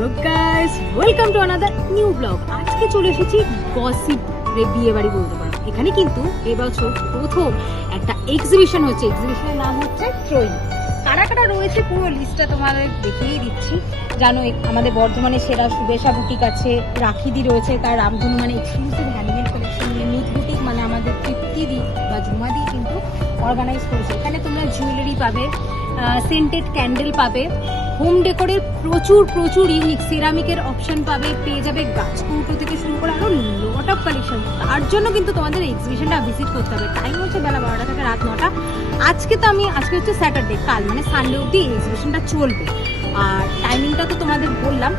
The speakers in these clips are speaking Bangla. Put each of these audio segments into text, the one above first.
Hello guys, welcome to another new blog. আজকে চলে এসেছি গসিপ বিয়ে বাড়ি বলতে পারো। এখানে কিন্তু এবছর প্রথম একটা এক্সিবিশন হচ্ছে। এক্সিবিশনের নাম হচ্ছে ট্রয়ি। কারা কারা রয়েছে পুরো লিস্টটা তোমাদের দেখিয়ে দিচ্ছি। জানো আমাদের বর্ধমানে সেরা সুবেশা বুটিক আছে, রাখিদি রয়েছে, তার রামধনু মানে exclusive handmade collection, meet boutique মানে আমাদের তৃপ্তিদি বা ঝুমাদি কিন্তু অর্গানাইজ করেছে। এখানে তোমরা জুয়েলারি পাবে, সেন্টেড ক্যান্ডেল পাবে, হোম ডেকোরের প্রচুর ইউনিক সিরামিকের অপশন পাবে, পেয়ে যাবে গাছ কৌটো থেকে শুরু করে আরো লট অফ কালেকশন। তার জন্য কিন্তু তোমাদের এক্সিবিশনটা ভিজিট করতে হবে। টাইম হচ্ছে বেলা 12টা থেকে রাত 9টা। আজকে হচ্ছে স্যাটারডে, কাল মানে সানডে অব্দি এই এক্সিবিশনটা চলবে। আর টাইমিংটা তো তোমাদের বললাম,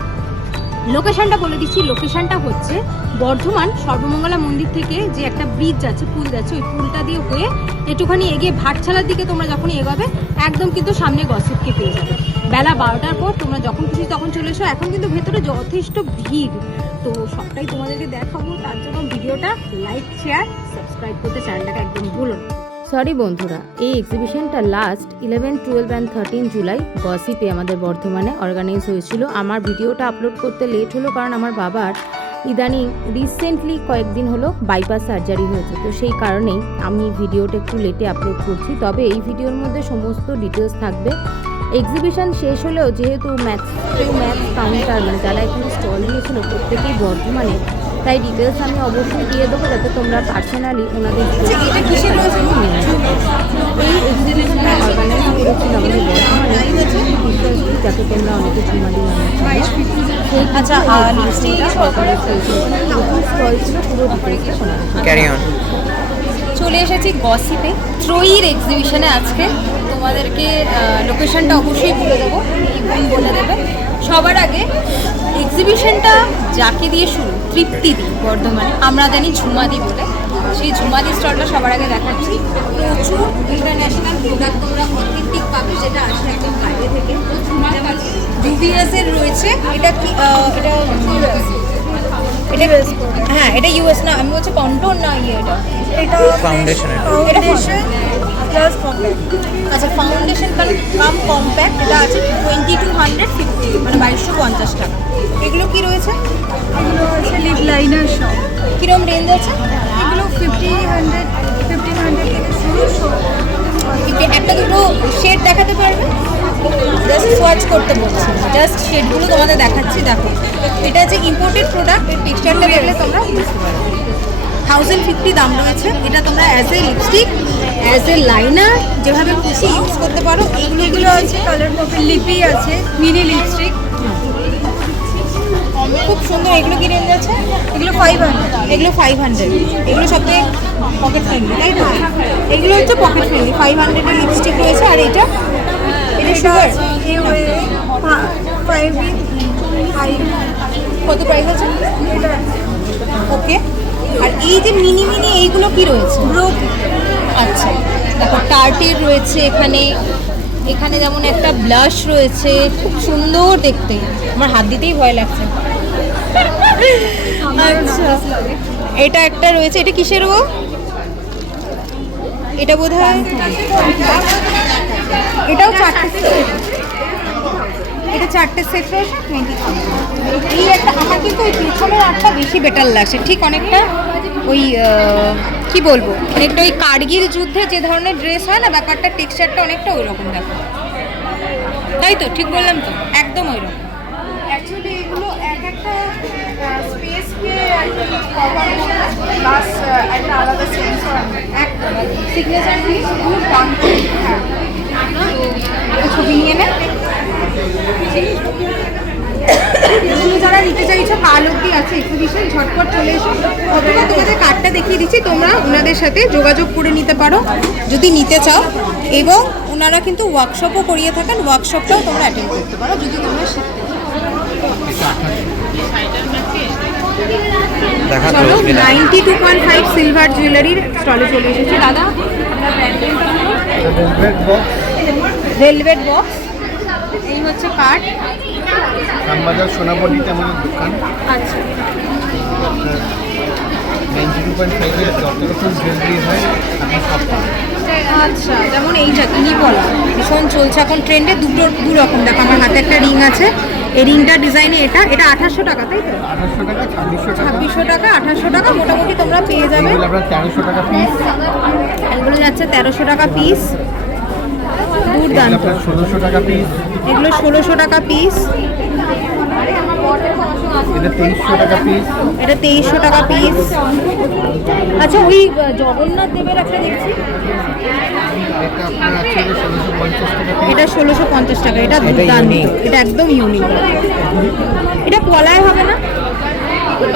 লোকেশনটা বলে দিচ্ছি। লোকেশনটা হচ্ছে বর্ধমান সর্বমঙ্গলা মন্দির থেকে যে একটা ব্রিজ যাচ্ছে, পুল যাচ্ছে, ওই পুলটা দিয়ে হয়ে একটুখানি এগিয়ে ভাটছালার দিকে তোমরা যখনই এগোবে একদম কিন্তু সামনে গসিপকে পেয়ে যাবে। বেলা 12টার পর তোমরা যখন খুশি তখন চলে এসো। এখন কিন্তু ভেতরে যথেষ্ট ভিড়, তো সবটাই তোমাদেরকে দেখাবো। তার জন্য ভিডিওটা লাইক, শেয়ার, সাবস্ক্রাইব করতে চ্যানেলটাকে একদম ভুলো না। সরি বন্ধুরা, এই এক্সিবিশনটা লাস্ট 11, 12 অ্যান্ড 13 জুলাই গসিপে আমাদের বর্ধমানে অর্গানাইজ হয়েছিল। আমার ভিডিওটা আপলোড করতে লেট হলো কারণ আমার বাবার ইদানিং রিসেন্টলি কয়েকদিন হলো বাইপাস সার্জারি হয়েছে, তো সেই কারণেই আমি ভিডিওটা একটু লেটে আপলোড করছি। তবে এই ভিডিওর মধ্যে সমস্ত ডিটেলস থাকবে। এক্সিবিশন শেষ হলেও যেহেতু ম্যাথ কাউন্টার মানে যারা এখানে স্টল নিয়েছিল প্রত্যেকেই বর্ধমানে, তাই ডিটেলস আমি অবশ্যই দিয়ে দেবো যাতে তোমরা পার্সোনালি ওনাদের এই এক্সিবিশনটা অর্গানাইজ করেছিল আমাদের বর্ধমানে, যাতে তোমরা অনেকে ঝুমাদি চলে এসেছি গসিপে ট্রয়ির এক্সিবিশনে। আজকে তোমাদেরকে লোকেশনটা অবশ্যই বলে দেবো, বলে দেবে। সবার আগে এক্সিবিশনটা যাকে দিয়ে শুরু, তৃপ্তিদি বর্ধমানে, আমরা জানি ঝুমাদি বলে, সেই ঝুমাদি স্টলটা সবার আগে দেখাচ্ছি। প্রচুর ইন্টারন্যাশনাল প্রোডাক্ট তোমরা অথেন্টিক পাবে, যেটা আসে একদম বাইরে থেকে। UVS এর রয়েছে, এটা কি এটা হ্যাঁ, এটা ইউএস না, আমি বলছি কন্ট্রোল না, এটা ফাউন্ডেশন প্লাস কম্প্যাক্ট। আচ্ছা, ফাউন্ডেশন কাম কম্প্যাক্ট, এটা আছে 2250, মানে 2250 টাকা। এগুলো কি রয়েছে? এগুলো আছে লিপ লাইনার সব। কিরম রেঞ্জ আছে? এগুলো 1500 থেকে শুরু। একটা দুটো শেড দেখাতে পারবে? জাস্ট সোয়াচ করতে বলছি, জাস্ট শেডগুলো তোমাদের দেখাচ্ছি। দেখো, এটা হচ্ছে ইম্পোর্টেড প্রোডাক্ট, এর টেক্সচারটা দেখলে তোমরা বুঝতে পারবে। 1050 দাম রয়েছে। এটা তোমরা as a lipstick, as a liner যেভাবে খুশি ইউজ করতে পারো। এগুলো আছে কালার পপের লিপি আছে, মিনি লিপস্টিক, খুব সুন্দর। এগুলো কি রেঞ্জ আছে? এগুলো 500। এগুলো 500। এগুলো সবথেকে পকেট ফ্রেন্ডলি, তাই না? এগুলো হচ্ছে পকেট ফ্রেন্ডলি। 500 এর লিপস্টিক রয়েছে। আর এটা সুগার কত প্রাইস আছে? ওকে। আর এই যে মিনি এইগুলো কি রয়েছে? আচ্ছা, দেখো টার্টের রয়েছে এখানে। এখানে যেমন একটা ব্লাশ রয়েছে, খুব সুন্দর দেখতে, আমার হাত দিতেই ভয় লাগছে। আচ্ছা, এটা একটা রয়েছে। এটা কিসের গো? এটা বোধ হয় এটাও 4টে সেট। এটা 4টে সেট রয়েছে 20। এই একটা আমার কিন্তু ওই পিছনের আরটা বেশি বেটার লাগছে, ঠিক অনেকটা ওই কি বলবো, অনেকটা ওই কার্গিল যুদ্ধে যে ধরনের ড্রেস হয় না, ব্যাপারটা টেক্সচারটা অনেকটা ওই রকম। দেখো, তাই তো? ঠিক বললাম তো? একদম ওই রকম। অ্যাকচুয়ালি এগুলো এক একটা স্পেসকে কভার করে, প্লাস একটা আলাদা সেন্স হয়, একটা সিগনেচার পিস, খুব দাম। ছবি নিয়ে নেন। এগুলো যারা নিতে চাইছো, কাল অব্দি আছে এক্সিবিশন, ঝটপট চলে এসো। অথবা তোমাদের কার্ডটা দেখিয়ে দিচ্ছি, তোমরা ওনাদের সাথে যোগাযোগ করে নিতে পারো যদি নিতে চাও। এবং ওনারা কিন্তু ওয়ার্কশপও করিয়ে থাকেন, ওয়ার্কশপটাও তোমরা অ্যাটেন্ড করতে পারো যদি তোমরা শিখতে চাও। 92.5 সিলভার জুয়েলারির স্টলে চলে এসেছি। দাদা, ভেলভেট বক্স, এই হচ্ছে কার্ড। রামবাজার সোনাপট্টিতে আমাদের দোকান। আচ্ছা, 92.5 এর যত রকম জুয়েলারি হয় আপনার সব পাবেন। আচ্ছা, যেমন এইটা কিনি বলা ভীষণ চলছে এখন ট্রেন্ডে, দু রকম। দেখো, আমার হাতে একটা রিং আছে, এই রিংটা ডিজাইনে এটা 2800 টাকা, তাই তো? 2800 টাকা, 2600 টাকা। 2600 টাকা, 2800 টাকা মোটামুটি তোমরা পেয়ে যাবে। এগুলো আপনার 1300 টাকা পিস। এগুলো যাচ্ছে 1300 টাকা পিস। এগুলো দুর্দান্ত। আপনার 1600 টাকা পিস। এগুলো 1600 টাকা পিস। এটা 2300 টাকা পিস। এটা 2300 টাকা পিস। আচ্ছা, ওই জগন্নাথ দেবের একটা দেখছি, এটা আপনার আছে 1650 টাকা পিস। এটা 1650 টাকা। এটা দুর্দান্ত, এটা একদম ইউনিক। এটা পলায় হবে না?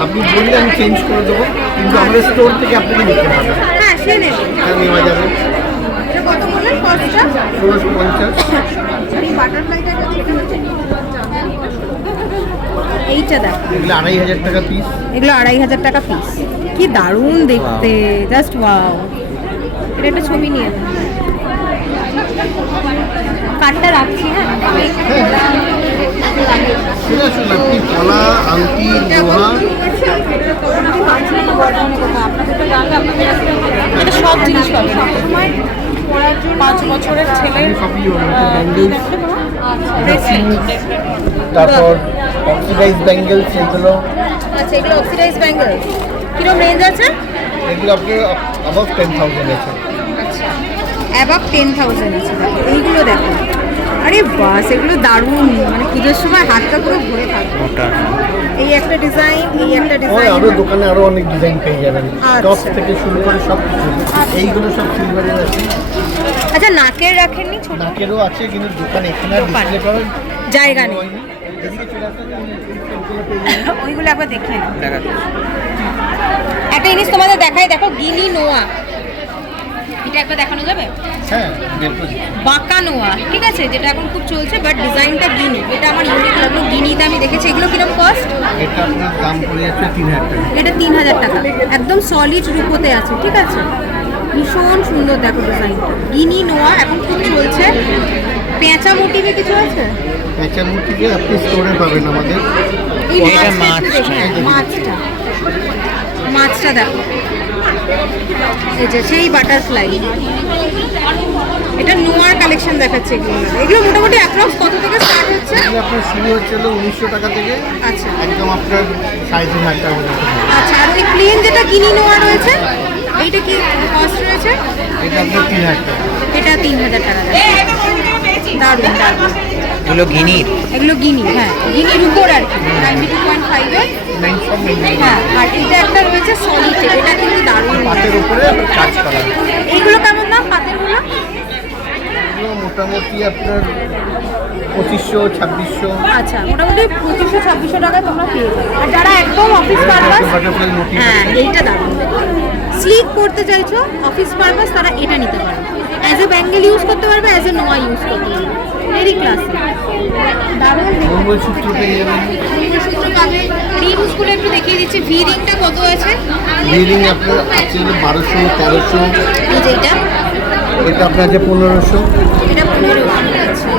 আপনি বললে আমি চেঞ্জ করে দেবো, কিন্তু আমাদের স্টোর থেকে আপনাকে নিতে হবে। হ্যাঁ, সে নেবে। এটা নেওয়া যাবে এটা কত বললেন কস্টটা? 1650। এই বাটারফ্লাইটা এইটা দেখ, এগুলো 2500 টাকা পিস। এগুলো 2500 টাকা পিস। কি দারুণ দেখতে, জাস্ট ওয়াও। এটা একটা ছবি নিয়ে নাও। কার্ডটা রাখছি। হ্যাঁ, ঠিক আছে, আপনি কলা, আংটি, লোহা, এটা সব জিনিস পাবেন। 5 বছরের ছেলে সবই ব্যাঙ্গেলস, তারপর অক্সিডাইজ ব্যাঙ্গেলস, এগুলো আচ্ছা, এগুলো অক্সিডাইজ ব্যাঙ্গেল। কিরকম রেঞ্জ আছে? এগুলো আপনার অ্যাবাভ 10,000 আছে। আচ্ছা, অ্যাবাভ 10,000 আছে। দেখো এইগুলো, দেখো, আরে বাস, এগুলো দারুণ, মানে পুজোর সময় হাতটা পুরো ভরে থাকবে। এই একটা ডিজাইন, এই একটা ওই ডিজাইন। আরো দোকানে আরো অনেক ডিজাইন পেয়ে যাবেন, আচ্ছা। টপ থেকে শুরু করে সব কিছু। এইগুলো সব সিলভারের আছে। আচ্ছা, নাকের রাখেননি ছোট? নাকেরও আছে, কিন্তু দোকানে এখানে আর ডিসপ্লে করার জায়গা নেই। হয়নি। এদিকে চলে আসলে আমি এইগুলো পেয়ে যাবেন। ওইগুলো একবার দেখে নাও। একটা জিনিস তোমাদের দেখাই, দেখো, গিনি নোয়া। এটা একবার দেখানো যাবে? হ্যাঁ, বের করে দিচ্ছি। বাঁকা নোয়া, ঠিক আছে, যেটা এখন খুব চলছে, বাট ডিজাইনটা গিনি। এটা আমার ইউনিক লাগলো, গিনিতে আমি দেখেছি। এগুলো কিরকম কস্ট? এটা আপনার দাম পড়ে যাচ্ছে 3000 টাকা। এটা 3000 টাকা। একদম সলিড রূপোতে আছে, ঠিক আছে, ভীষণ সুন্দর। দেখো ডিজাইনটা, গিনি নোয়া এখন খুব চলছে। পেঁচা মোটিভে কিছু আছে? পেঁচা মূর্তিকে আপনি স্টোরে পাবেন আমাদের। এই এটা মাছটা একটু দেখে নাও, মাছটা দেখো, এই যে সেই বাটারফ্লাই। এটা নোয়ার কালেকশন দেখাচ্ছে। এগুলো মোটামুটি অ্যাপ্রক্স কত থেকে স্টার্ট হচ্ছে? এগুলো আপনার শুরু হচ্ছে হলো 1900 টাকা থেকে, আচ্ছা একদম আপনার 3500 টাকা পর্যন্ত। আচ্ছা, আর ওই প্লেন যেটা গিনি নোয়া রয়েছে, এইটা কি কস্ট রয়েছে? এটা আপনার 3000 টাকা। এটা 3000 টাকা। দারুণ দারুণ। এগুলো ঘিনির এগুলো গিনি, হ্যাঁ, গিনির উপর আর কি, 92.5 এর। 999 হ্যাঁ, আর এটা একটা রয়েছে সলিড, এটা কিন্তু দারুণ। পাতের উপরে আপনার কাজ করা। এইগুলো কেমন দাম পাতেরগুলো? এগুলো মোটামুটি আপনার 2500, 2600। আচ্ছা, মোটামুটি 2500-2600 টাকায় তোমরা পেয়ে যাবে। আর যারা একদম অফিস পারপাস, বাটারফ্লাই মোটিভ। হ্যাঁ, এইটা দারুণ। স্লিক করতে চাইছো, অফিস পারপাস, তারা এটা নিতে পারো। অ্যাজ এ ব্যাঙ্গেল ইউজ করতে পারবে, অ্যাজ এ নোয়া ইউজ করতে পারবে। ভেরি ক্লাসিক, দারুণ। মঙ্গলসূত্র পেয়ে যাবেন। মঙ্গলসূত্র পাবে। রিংসগুলো একটু দেখিয়ে দিচ্ছি। ভি রিংটা কত আছে? রিং আপনার আছে 1200, 1300। এই যে এটা, এটা আপনার আছে 1500। এটা 1500 আছে।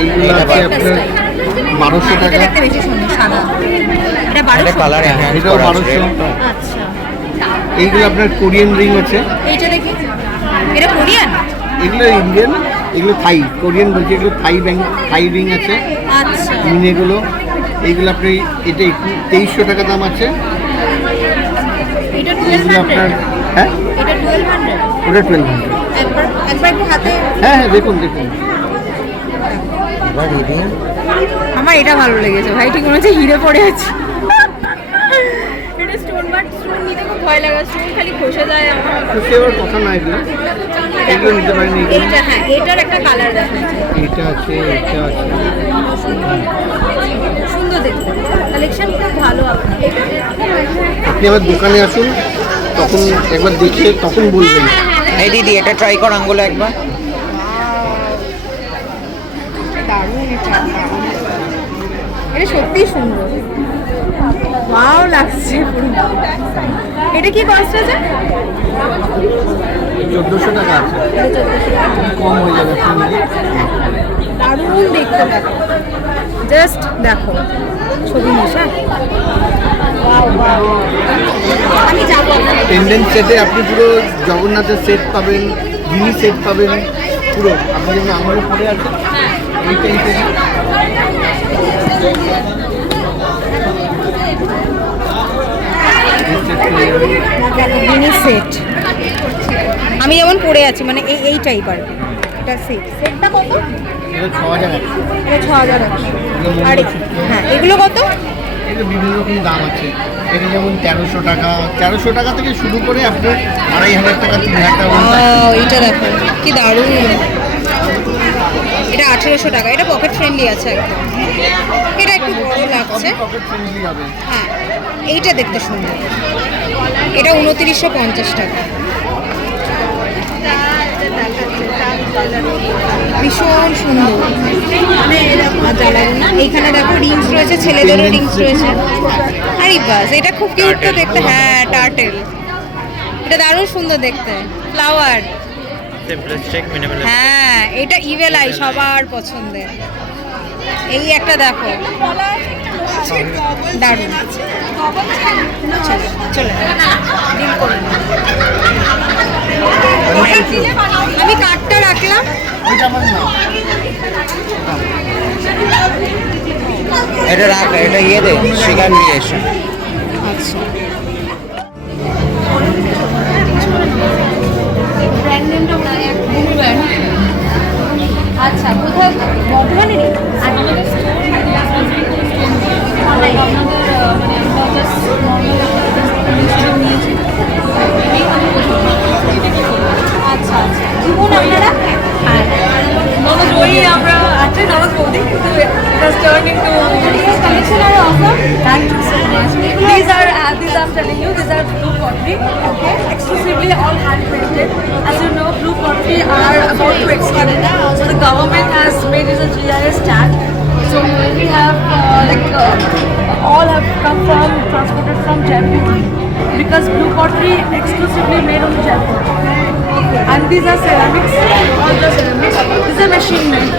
এইগুলো আছে আপনার 1200 এটা টাকা। দেখতে বেশি সুন্দর, সাদা। এটা এটা 1200। কালার এনহ্যান্স এটাও করা 1200। আচ্ছা, এইগুলো আপনার কোরিয়ান রিং আছে। এইটা দেখি, এটা কোরিয়ান। এগুলো ইন্ডিয়ান, এগুলো থাই। কোরিয়ান বলছি, এগুলো থাই রিং আছে। আচ্ছা, এগুলো এইগুলো আপনি, এটা 2300 টাকা দাম আছে। এটা এইগুলো 1200। আপনার, হ্যাঁ, এটা 1200। ওটা 1200। একবার একবার একটু হাতে। হ্যাঁ হ্যাঁ, দেখুন দেখুন। আমার এটা ভালো লেগেছে ভাই, ঠিক মনে হচ্ছে হিরে পড়ে আছে। এটা স্টোন, বাট স্টোন নিতে খুব ভয় লাগে, স্টোন খালি খসে যায় আমার। তো সে আবার কথা না, এগুলো এগুলো নিতে পারেন। এইটা, হ্যাঁ, এটার একটা কালার দেখাচ্ছে, এটা আছে, এটা আছে। সুন্দর দেখতে। কালেকশন খুব ভালো আপনার। আপনি আমার দোকানে আসুন, তখন একবার দেখে তখন বলবেন। এই দিদি এটা ট্রাই কর আঙ্গুলে একবার। দারুণ এটা, সত্যি সুন্দর, ওয়াও লাগছে পুরো। এটা কি কস্ট আছে? 1400 টাকা আছে, এটা 1400 টাকা। কম হয়ে যাবে আপনি নিলে। দারুণ দেখতে, দেখো, জাস্ট দেখো ছবি মিশা। আমি যাবো। পেন্ডেন্ট সেটে আপনি পুরো জগন্নাথের সেট পাবেন, গিনি সেট পাবেন পুরো। আপনি যেমন আঙুলে পড়ে আছেন, এই টাইপের মিনি সেট আমি যেমন পরে আছি মানে এই টাইপ আর কি। এটা সেটটা কত? এটা 6100। এটা 6100। আর হ্যাঁ এগুলো কত? এটা বিভিন্ন রকম দাম আছে। এটা যেমন 1300 টাকা, 1300 টাকা থেকে শুরু করে আপনার 2500 টাকা, 3000 টাকা পর্যন্ত। এইটা দেখো কি দারুণ। এটা 1800 টাকা। এটা পকেট ফ্রেন্ডলি আছে একদম। এটা একটু বড় লাগছে। পকেট ফ্রেন্ডলি হবে। হ্যাঁ এইটা দেখতে সুন্দর। এটা 2950 টাকা। ভীষণ সুন্দর। আর জ্বালাবো না। এইখানে দেখো রিংস রয়েছে, ছেলেদেরও রিংস রয়েছে। আরে বাস এটা খুব কিউট তো দেখতে। হ্যাঁ টার্টেল। এটা দারুণ সুন্দর দেখতে। ফ্লাওয়ার। হ্যাঁ এটা ইভেল আই সবার পছন্দের। এই একটা দেখো দারুণ। চলো ডিল করুন। আমি কার্ডটা রাখলাম। এটা আমার না। এটা রাখ, এটা ইয়ে দে, শিকার নিয়ে এসে। আচ্ছা ব্র্যান্ড নেমটা ব্লু ব্র্যান্ড। আচ্ছা কোথায়? বর্ধমানেরই? আচ্ছা আচ্ছা জীবন আপনারা ননদ ওই আমরা আছে ননদ বৌদি কিন্তু it has turned into collection আর offer. thank you so much. These are I'm telling you, these are blue pottery. Okay, exclusively all hand painted. As you know, blue pottery are about to expire. So the government has made it a GIS tag. So we have all have come from transported from Jaipur because blue pottery exclusively made on Jaipur. And these are ceramics, all the ceramics. These are machine made.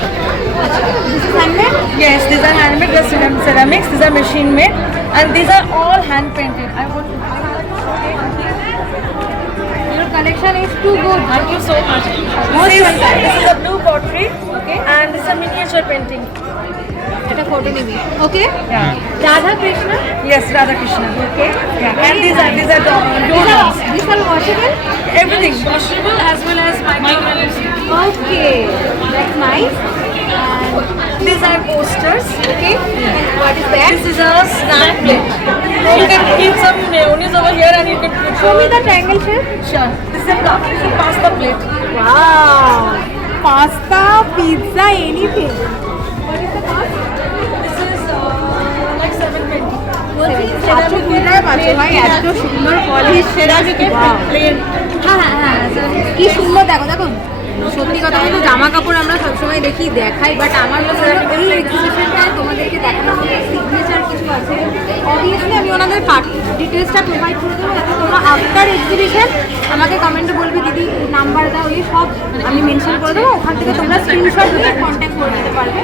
This is handmade? Yes, these are handmade. These are ceramics. These are machine made, and these are all hand painted. I want to. Your collection is too good. Thank you so much. This is a blue pottery, okay, and this is a miniature painting. এটা ফটো নিবি। ওকে Yeah. Radha Krishna. Yes, Radha Krishna. Okay. Yeah, and these are These are washable? everything washable as well as microfiber. Okay, that's nice. These are posters. Okay, what is that? This is a snack plate. You can keep some mayonnaise over here, and you can put. Show me the triangle shape. Sure. This is a pasta plate. Wow, pasta, pizza, anything. What is the cost? This is like 720. সাতশো কুড়ি টাকা পাচ্ছো ভাই, এত সুন্দর পলিশ। Plain. হ্যাঁ কি সুন্দর। দেখো দেখো সত্যি কথা বলতে জামা কাপড় আমরা সবসময় দেখি দেখাই, বাট আমার মনে হয় এই এক্সিবিশনটায় তোমাদেরকে দেখানোর মতো সিগনেচার কিছু আছে। অবভিয়াসলি আমি ওনাদের ডিটেলসটা প্রোভাইড করে দেবো, যাতে তোমরা আফটার এক্সিবিশন আমাকে কমেন্টে বলবে দিদি নাম্বার দাও, এই সব আমি মেনশন করে দেবো। ওখান থেকে তোমরা স্ক্রিনশট দিয়ে কন্ট্যাক্ট করে নিতে পারবে।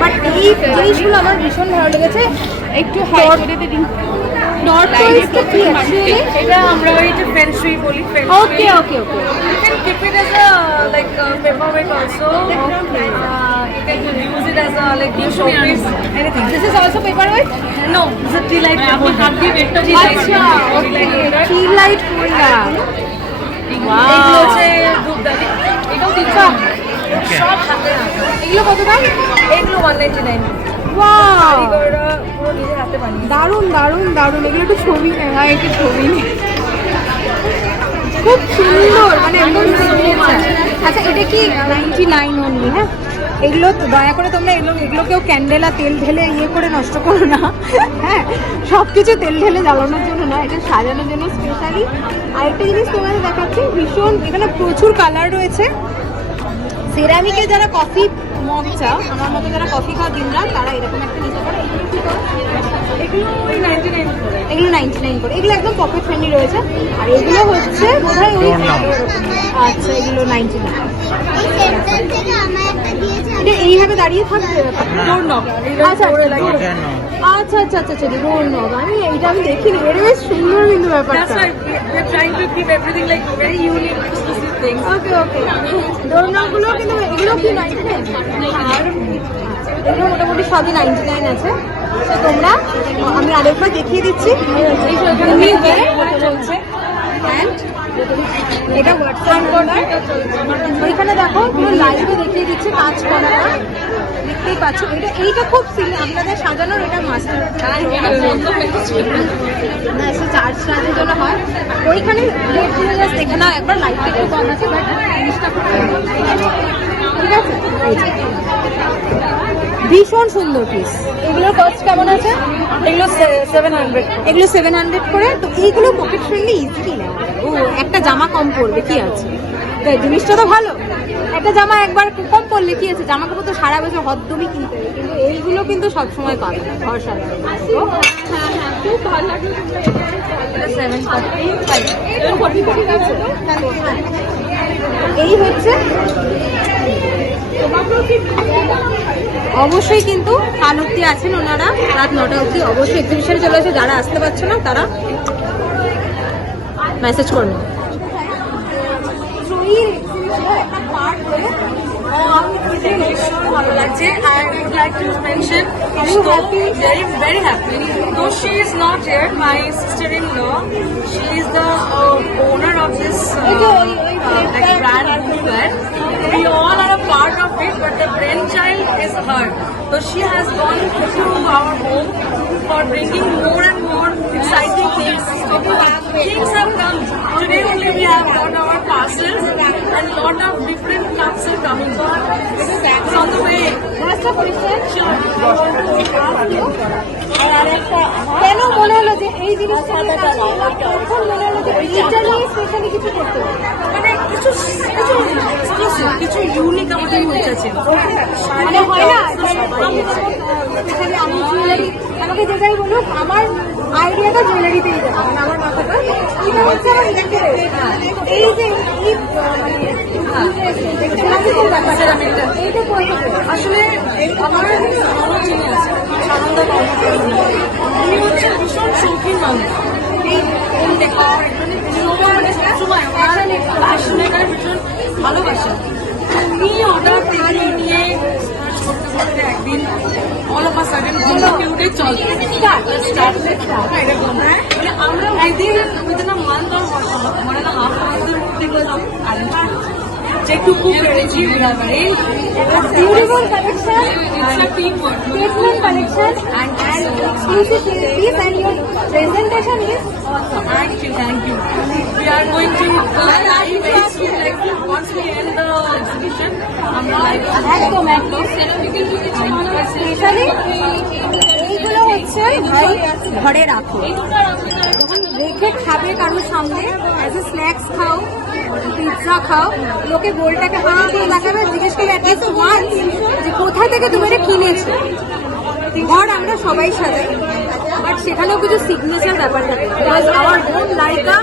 বাট এই জিনিসগুলো আমার ভীষণ ভালো লেগেছে। একটু টর্টয়েসটা কি অ্যাকচুয়ালি? এটা আমরা ওই যে ফেন্সুই বলি। ওকে ওকে ওকে You can keep it as a paperweight also. Okay. You can use it as a showpiece. Anything. This is also paperweight? No, this is tea light. Tea আচ্ছা ওকে টি লাইট ফোল্ডার। এগুলো হচ্ছে ধূপদানি। এটাও দিচ্ছা সব হাতে আঁকা। এগুলো কত দাম? এগুলো 199। ওয়াও কারিগররা পুরো নিজের হাতে বানিয়ে। দারুণ দারুণ দারুণ। এগুলো একটু ছবি নে ভাই, একটু ছবি নে। খুব সুন্দর মানে একদম signature। আচ্ছা এটা কি 99 অনলি? হ্যাঁ এগুলো দয়া করে তোমরা এগুলোকেও ক্যান্ডেলা তেল ঢেলে ইয়ে করে নষ্ট করো না। হ্যাঁ সব কিছু তেল ঢেলে জ্বালানোর জন্য না, এটা সাজানোর জন্য স্পেশালি। আরেকটা জিনিস তোমাদের দেখাচ্ছি, ভীষণ এখানে প্রচুর কালার রয়েছে। সেরামিকে যারা কফি মগ চাও, আমার মতো যারা কফি খাওয়া দিনরাত, তারা এরকম একটা নিতে পারে। এগুলো ওই 99 করে। এগুলো 99 করে। এগুলো একদম পকেট ফ্রেন্ডলি রয়েছে। আর এগুলো হচ্ছে বোধহয় ওই আচ্ছা এগুলো 99। এটা এইভাবে দাঁড়িয়ে থাকবে ডোর নব। আচ্ছা আচ্ছা আচ্ছা আচ্ছা আচ্ছা ডোর নব। আমি এইটা আমি দেখিনি, এটা বেশ সুন্দর কিন্তু ব্যাপারটা। That's why we trying to keep everything like very unique, exclusive things. ওকে ওকে দোলনাগুলো কিন্তু এগুলো কি 99 আর এগুলো মোটামুটি সবই 99 আছে। তো তোমরা আমি আরেকবার দেখিয়ে দিচ্ছি এই যে এখানে চলছে অ্যান্ড এটা হোয়াটসঅ্যাপ কর্নার ওইখানে দেখো পুরো লাইভে দেখিয়ে দিচ্ছে কাজ করাটা দেখতেই পাচ্ছ। এইটা খুব আপনাদের সাজানোর এটা মাস্টার না এসে চার্জ চার্জের জন্য হয় ওইখানে রেটগুলো জাস্ট দেখে নাও একবার লাইটটা একটু কম আছে বাট জিনিসটা খুব সুন্দর। ঠিক আছে এই যে ভীষণ সুন্দর পিস। এগুলোর কস্ট কেমন আছে? এগুলো 700. এগুলো 700 করে। তো এইগুলো পকেট ফ্রেন্ডলি ইজিলি নেওয়া ও একটা জামা কম পড়বে কি আছে, তো জিনিসটা তো ভালো। একটা জামা একবার কম পড়লে কি আছে, জামা কাপড় তো সারা বছর হদ্দমই কিনতে হবে, কিন্তু এইগুলো কিন্তু সবসময় পাবে ঘর সাজানো। হ্যাঁ হ্যাঁ খুব ভালো লাগে। 740 এই হচ্ছে অবশ্যই কিন্তু কাল অব্দি আছেন ওনারা রাত 9টা অব্দি। অবশ্যই এক্সিবিশনে চলে আসে, যারা আসতে পারছো না তারা মেসেজ করুন। ভালো লাগছে। I would like to mention, Are you happy? Very, very happy. Though she is not here, my sister-in-law, she is the owner of this like brand Bluebird. We all are a part of it, but the brainchild is her. So she has gone to our home for bringing more and more exciting things. So things have come. Today only we have got our parcels and lot of different cups are coming. So it's on the way. কেন মনে হলো যে এই জিনিসটা কখন মনে হলো যে এইটা নিয়ে স্পেশালি কিছু করতে হবে? মানে কিছু কিছু exclusive, কিছু ইউনিক আমাদের হয়েছে। মানে হয় না স্পেশালি আমি জুয়েলারি আমাকে যেটাই বলুক আমার আইডিয়াটা জুয়েলারিতেই যাবে, মানে আমার মাথাটা এটা হচ্ছে আমার ইলেকট্রিক। এই যে এই এইটা করতে আসলে আমার ভালো চিনি আছে সানন্দা উনি হচ্ছে ভীষণ শৌখিন মানুষ। এই ফোন দেখা মানে সবসময় ফ্যাশনের কাছে ভীষণ ভালোবাসা। উনি অর্ডার থেকে নিয়ে করতে করতে একদিন অল অফ আ সাডেন কম্পিউটে চলে এরকম। মানে আমরা একদিন উইদিন আ মান্থ অর 1.5 মান্থের মধ্যে বললাম যেটুকু পেরেছি beautiful collection, statement collection and exclusive piece, and your presentation is awesome. Thank you. We are going to live very soon, like once we end the exhibition. একদম একদম স্পেশালি এইগুলো হচ্ছে ভাই ঘরে রাখো, যখন রেখে খাবে কারোর সামনে অ্যাজ এ স্ন্যাক্স খাও, পিৎজা খাও, লোকে গোলটাকে হাতে দিয়ে দেখাবে, জিজ্ঞেস করে অ্যাটলিস্ট ওয়ান যে কোথা থেকে তুমি এটা কিনেছো। ঘর আমরা সবাই সাজাই, বাট সেখানেও কিছু সিগনেচার ব্যাপার থাকে। বিকজ আমার বোন লাইকা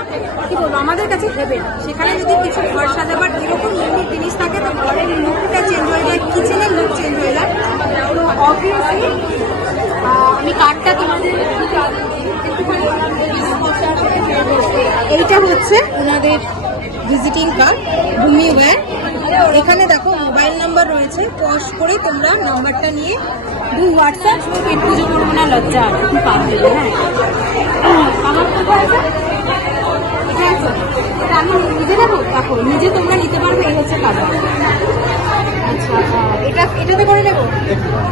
কি বলবো আমাদের কাছে হেভেন, সেখানে যদি কিছু ঘর সাজাবার এরকম ইউনিক জিনিস থাকে তো ঘরের লুকটা চেঞ্জ হয়ে যায়, কিচেনের লুক চেঞ্জ হয়ে যায়। তো অবভিয়াসলি আমি কার্ডটা তোমাদের এইটা হচ্ছে ওনাদের ভিজিটিং কার্ড ভূমি ওয়্যার। এখানে দেখো মোবাইল নাম্বার রয়েছে, পজ করে তোমরা নাম্বারটা নিয়ে হোয়াটসঅ্যাপ। পেট পুজো করবো না, লজ্জা তুমি পার দেবে। হ্যাঁ আমার কোথায় আছে এটা আছে, এটা আমি নিজে নেবো, দেখো নিজে তোমরা নিতে পারবে। এই হচ্ছে কার্ড। আচ্ছা এটাতে করে নেবো,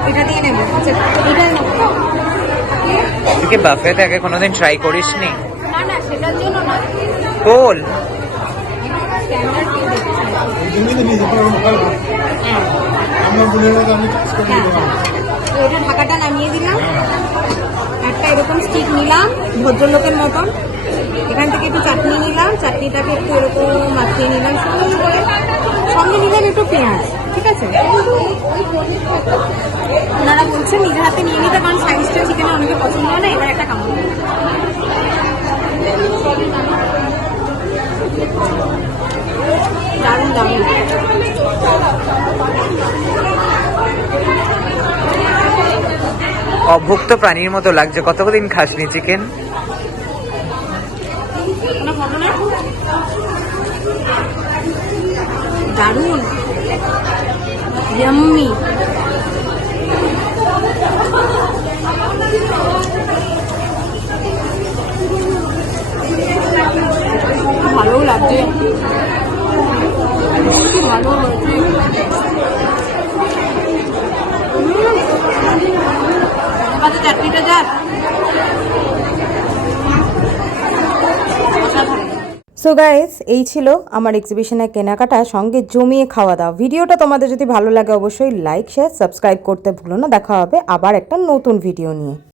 এটা দিয়ে নেবো। আচ্ছা এটাই নেবো। তুই কি বাফেতে আগে কোনোদিন ট্রাই করিসনি? না না সেটার জন্য না, বল। এটা ঢাকাটা নামিয়ে দিলাম, একটা এরকম স্টিক নিলাম ভদ্রলোকের মতন, এখান থেকে একটু চাটনি নিলাম, চাটনিটাকে একটু এরকম মাখিয়ে নিলাম সুন্দর করে, সঙ্গে নিলাম একটু পেঁয়াজ। ঠিক আছে, ওনারা বলছেন নিজের হাতে নিয়ে নিতে, কারণ সাইজটা চিকেনে অনেকে পছন্দ হয় না। এবার একটা কামড় দারুণ দারুণ। অভুক্ত প্রাণীর মতো লাগছে, কতদিন খাসনি চিকেন? কোনো খাবো না। দারুণ, ইয়াম্মি। ভালো লাগছে, কি ভালো হয়েছে। চাটনিটা যাক। সো গাইস, এই ছিল আমার এক্সিবিশনের কেনাকাটা, সঙ্গে জমিয়ে খাওয়া দাওয়া। ভিডিওটা তোমাদের যদি ভালো লাগে অবশ্যই লাইক, শেয়ার, সাবস্ক্রাইব করতে ভুলো না। দেখা হবে আবার একটা নতুন ভিডিও নিয়ে।